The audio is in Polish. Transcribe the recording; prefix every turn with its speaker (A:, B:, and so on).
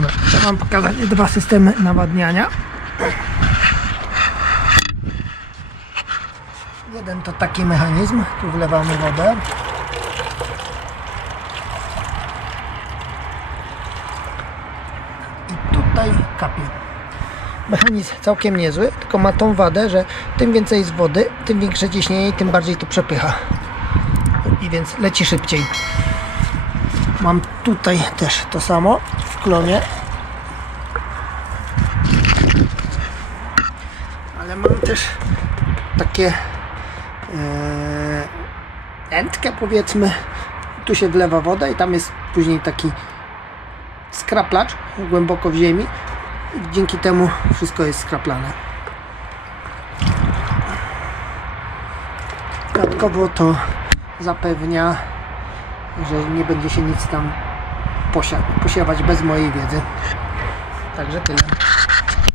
A: Dobra, Chcę Wam pokazać dwa systemy nawadniania. Jeden to taki mechanizm, tu wlewamy wodę. I tutaj kapie. Mechanizm całkiem niezły, tylko ma tą wadę, że tym więcej jest wody, tym większe ciśnienie i tym bardziej to przepycha. I więc leci szybciej. Mam tutaj też to samo w klonie. Ale mam też takie e, entkę powiedzmy. Tu się wlewa woda i tam jest później taki skraplacz głęboko w ziemi. I dzięki temu wszystko jest skraplane. Dodatkowo to zapewnia, że nie będzie się nic tam posia- posiewać bez mojej wiedzy. Także tyle.